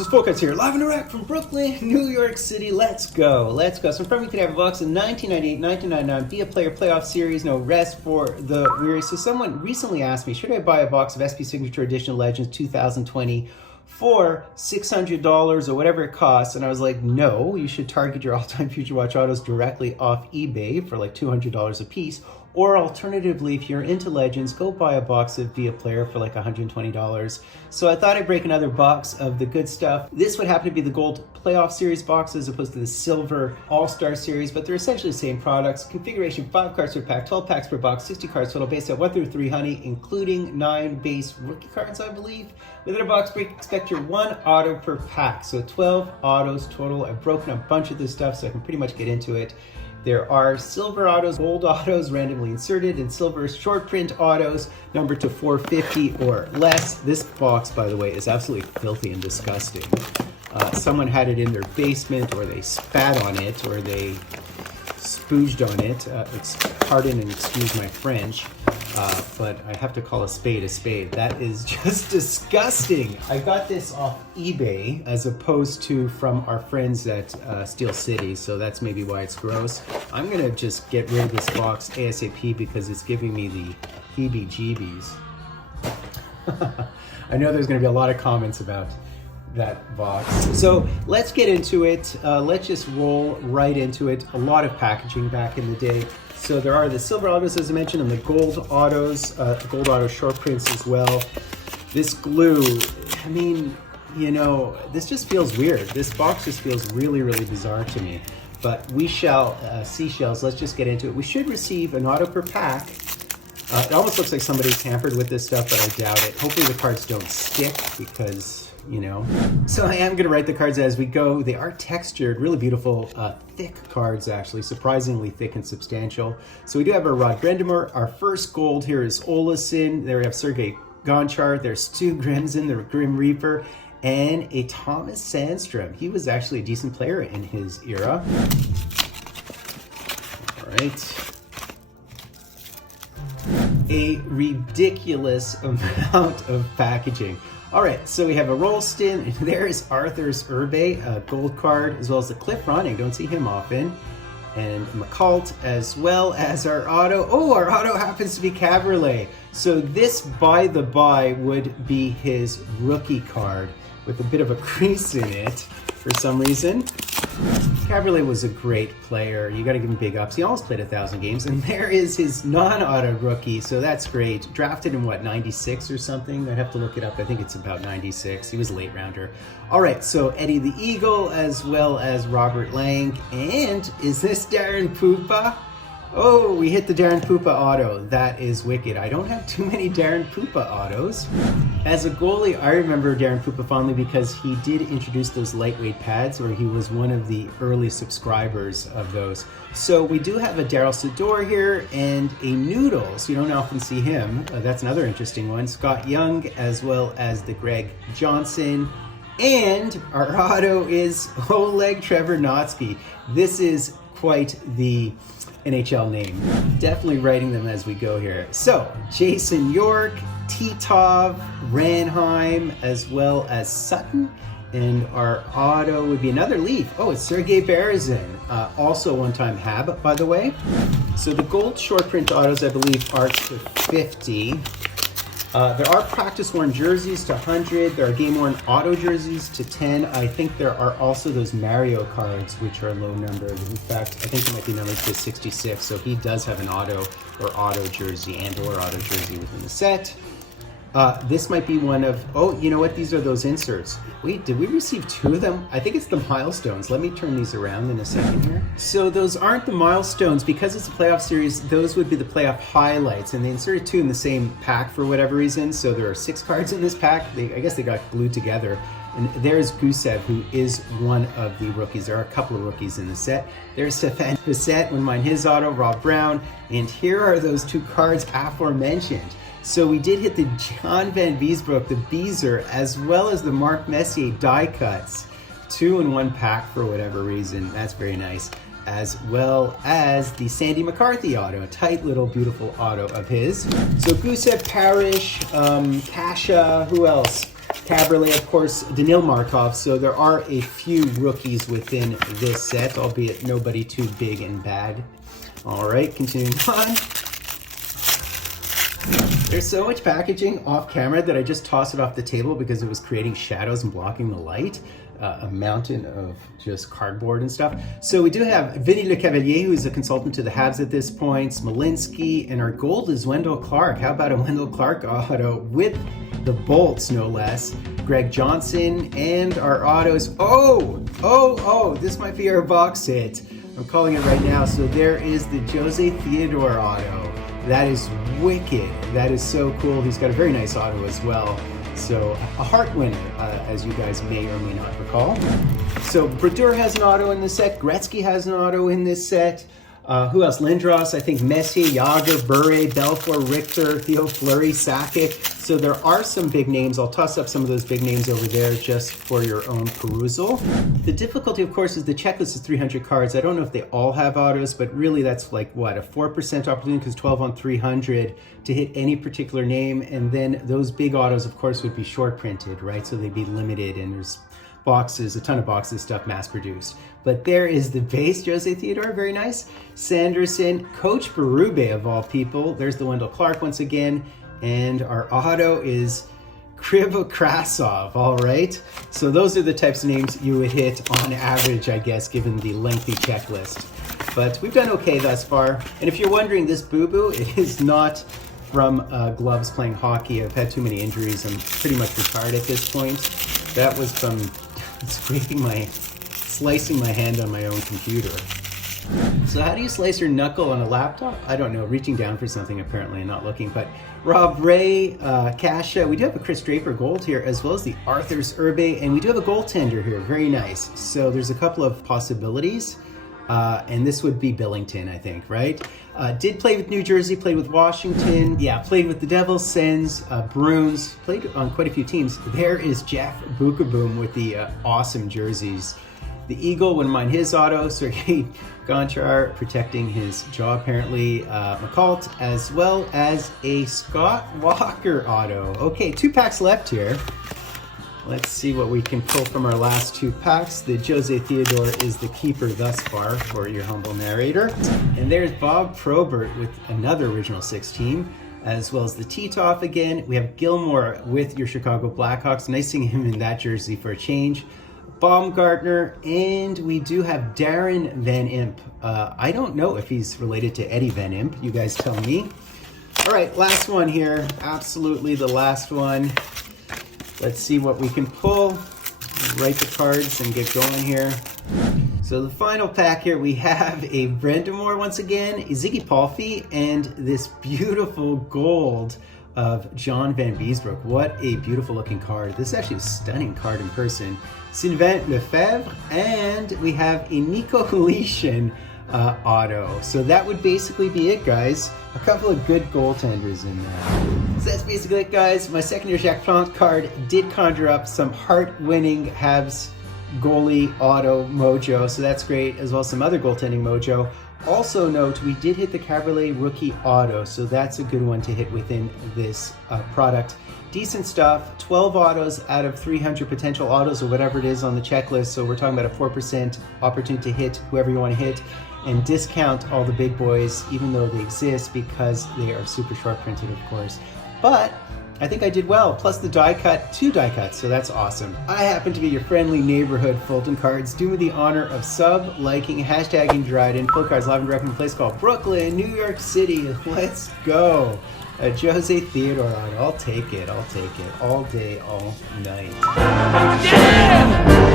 it's Fultoncards here, live and direct from Brooklyn, New York City. Let's go. So in front of me today I have a box of 1998-1999 Be a Player Playoff Series, no rest for the weary. So someone recently asked me, should I buy a box of SP Signature Edition Legends 2020 for $600 or whatever it costs? And I was like, no, you should target your all-time Future Watch autos directly off eBay for like $200 a piece. Or alternatively, if you're into Legends, go buy a box of Be a Player for like $120. So I thought I'd break another box of the good stuff. This would happen to be the Gold Playoff Series box as opposed to the Silver All-Star Series, but they're essentially the same products. Configuration, 5 cards per pack, 12 packs per box, 60 cards total, based at 1 through 300, including 9 base rookie cards, I believe. Within a box break, expect your 1 auto per pack. So 12 autos total. I've broken a bunch of this stuff so I can pretty much get into it. There are silver autos, gold autos randomly inserted, and silver short print autos numbered to 450 or less. This box, by the way, is absolutely filthy and disgusting. Someone had it in their basement, or they spat on it, or they spooged on it. Pardon and excuse my French, but I have to call a spade a spade. That is just disgusting. I got this off eBay as opposed to from our friends at Steel City, so that's maybe why it's gross. I'm gonna just get rid of this box ASAP because it's giving me the heebie-jeebies. I know there's gonna be a lot of comments about that box. So let's get into it. Let's just roll right into it. A lot of packaging back in the day. So there are the silver autos, as I mentioned, and the gold autos, gold auto short prints as well. This glue, I mean, you know, this just feels weird. This box just feels really, really bizarre to me. But we shall see, shells. Let's just get into it. We should receive an auto per pack. It almost looks like somebody tampered with this stuff, but I doubt it. Hopefully the cards don't stick because, you know. So I am gonna write the cards as we go. They are textured, really beautiful, thick cards actually, surprisingly thick and substantial. So we do have our Rod Brendamore. Our first gold here is Olason. There we have Sergei Gonchar. There's Stu Grimson, the Grim Reaper, and a Thomas Sandstrom. He was actually a decent player in his era. All right. A ridiculous amount of packaging. All right, so we have a Rolston. There is Arthur's Urbe, a gold card, as well as the Cliff Ronning. Don't see him often. And McCult, as well as our auto. Oh, our auto happens to be Cabriolet. So this, by the by, would be his rookie card with a bit of a crease in it for some reason. Cabriolet was a great player. You got to give him big ups. He almost played 1,000 games, and there is his non-auto rookie, so that's great. Drafted in what, 96 or something? I'd have to look it up. I think it's about 96. He was a late rounder. All right, so Eddie the Eagle, as well as Robert Lang, and is this Darren Poopa? Oh, we hit the Darren Poopa auto. That is wicked. I don't have too many Darren Poopa autos. As a goalie, I remember Darren Poopa fondly because he did introduce those lightweight pads, where he was one of the early subscribers of those. So we do have a Daryl Sador here and a Noodles. You don't often see him. That's another interesting one. Scott Young, as well as the Greg Johnson. And our auto is Oleg Trevor Notsky. This is quite the NHL name. Definitely writing them as we go here. So, Jason York, Titov, Ranheim, as well as Sutton. And our auto would be another Leaf. Oh, it's Sergei Berezin. Also one-time Hab, by the way. So the gold short print autos, I believe, are to 50. There are practice-worn jerseys to 100. There are game-worn auto jerseys to 10. I think there are also those Mario cards, which are low numbered. In fact, I think it might be numbered to 66. So he does have an auto or auto jersey and/or auto jersey within the set. This might be one of, oh, you know what? These are those inserts. Wait, did we receive 2 of them? I think it's the milestones. Let me turn these around in a second here. So those aren't the milestones. Because it's a playoff series, those would be the playoff highlights. And they inserted 2 in the same pack for whatever reason. So there are 6 cards in this pack. I guess they got glued together. And there's Gusev, who is one of the rookies. There are a couple of rookies in the set. There's Stefan Bissett, wouldn't mind his auto, Rob Brown. And here are those 2 cards aforementioned. So we did hit the John Van Beesbroek, the Beezer, as well as the Mark Messier die cuts. 2 in 1 pack for whatever reason. That's very nice. As well as the Sandy McCarthy auto, a tight little beautiful auto of his. So Gusev, Parrish, Kasha, who else? Cabriolet, of course, Danil Markov. So there are a few rookies within this set, albeit nobody too big and bad. All right, continuing on. There's so much packaging off camera that I just tossed it off the table because it was creating shadows and blocking the light. A mountain of just cardboard and stuff. So we do have Vinny Le Cavalier, who is a consultant to the Habs at this point, Smolinski, and our gold is Wendell Clark. How about a Wendell Clark auto with the bolts, no less. Greg Johnson, and our autos. This might be our box hit. I'm calling it right now. So there is the Jose Theodore auto. That is wicked. That is so cool. He's got a very nice auto as well. So a heart winner, as you guys may or may not recall. So Brodeur has an auto in this set. Gretzky has an auto in this set. Who else? Lindros, I think Messier, Yager, Bure, Belfour, Richter, Theo Fleury, Sakic. So there are some big names. I'll toss up some of those big names over there just for your own perusal. The difficulty, of course, is the checklist is 300 cards. I don't know if they all have autos, but really that's like, what, a 4% opportunity because 12 on 300 to hit any particular name. And then those big autos, of course, would be short printed, right? So they'd be limited and there's boxes, a ton of boxes, stuff mass produced. But there is the base, Jose Theodore, very nice. Sanderson, Coach Berube of all people. There's the Wendell Clark once again. And our auto is Krivokrasov, all right? So those are the types of names you would hit on average, I guess, given the lengthy checklist. But we've done okay thus far. And if you're wondering, this boo-boo, it is not from gloves playing hockey. I've had too many injuries. I'm pretty much retired at this point. That was from slicing my hand on my own computer. So how do you slice your knuckle on a laptop? I don't know, reaching down for something apparently and not looking. But Rob Ray, Kasha, we do have a Chris Draper gold here, as well as the Arthur's Urbe, and we do have a goaltender here, very nice. So there's a couple of possibilities, and this would be Billington, I think, right? Did play with New Jersey, played with Washington, yeah, played with the Devils, Sens, Bruins, played on quite a few teams. There is Jeff Bukaboom with the awesome jerseys. The Eagle, wouldn't mind his auto. Sergei Gonchar protecting his jaw apparently. McCult, as well as a Scott Walker auto. Okay, 2 packs left here. Let's see what we can pull from our last 2 packs. The Jose Theodore is the keeper thus far for your humble narrator. And there's Bob Probert with another Original 6 team, as well as the Titoff again. We have Gilmore with your Chicago Blackhawks. Nice seeing him in that jersey for a change. Baumgartner, and we do have Darren Van Imp. I don't know if he's related to Eddie Van Imp. You guys tell me. All right, last one here. Absolutely the last one. Let's see what we can pull. Write the cards and get going here. So the final pack here, we have a Brendamore once again, a Ziggy Palffy, and this beautiful gold of John Van Beesbrook. What a beautiful looking card. This is actually a stunning card in person. Sylvain Lefebvre, and we have a Nico Leishman auto. So that would basically be it, guys. A couple of good goaltenders in there. So that's basically it, guys. My second year Jacques Plante card did conjure up some heart-winning Habs goalie auto mojo, so that's great, as well as some other goaltending mojo. Also note, we did hit the Cabriolet rookie auto, so that's a good one to hit within this product. Decent stuff, 12 autos out of 300 potential autos or whatever it is on the checklist, so we're talking about a 4% opportunity to hit whoever you want to hit, and discount all the big boys, even though they exist, because they are super short printed, of course. But I think I did well, plus the die cut, 2 die cuts, so that's awesome. I happen to be your friendly neighborhood Fultoncards. Do me the honor of liking, hashtagging Dryden. Fultoncards live and direct from a place called Brooklyn, New York City. Let's go. Jose Theodore on. I'll take it. All day, all night. Yeah!